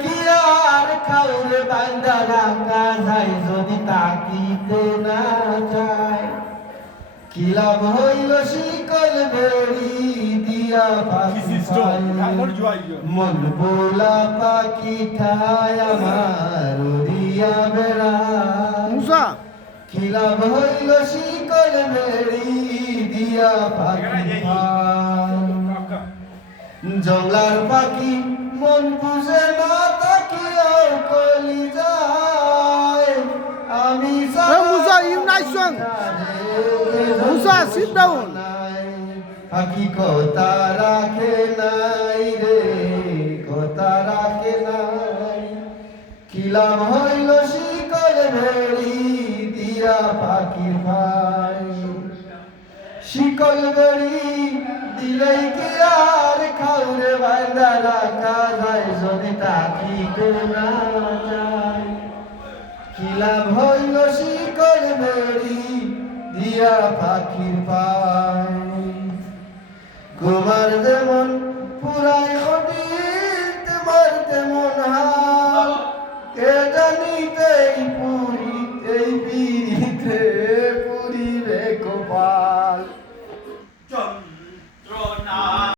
কি আর খাউরে বান্দা রাখা যায় যদি তাকিতে না যায় কি লাভ হইল শিকল বেড়ি দিয়া পাখি মন বোলা পাখি ঠায় আমার উড়িয়া বেড়া কি লাভ হইল শিকল বেড়ি দিয়া পাখি জংলার পাখি মন বুঝে না তাকিয়াও কলি যায় আমি sit down. পাখি কথা রাখে নাই রে কথা রাখে নাই কি লাভ হইল শিকল বেড়ি দিয়া পাখি ভাই শিকল বেড়ি দিলেই কি আর খাউরে বান্দা রাখা যায় যদি তাকিতে না যায় কি লাভ হইল শিকল বেড়ি দিয়া পাখির পায় ঘুমার যেমন পুরাই অতীত তোমার তেমন হাল কে জানিতে এই পুরী এই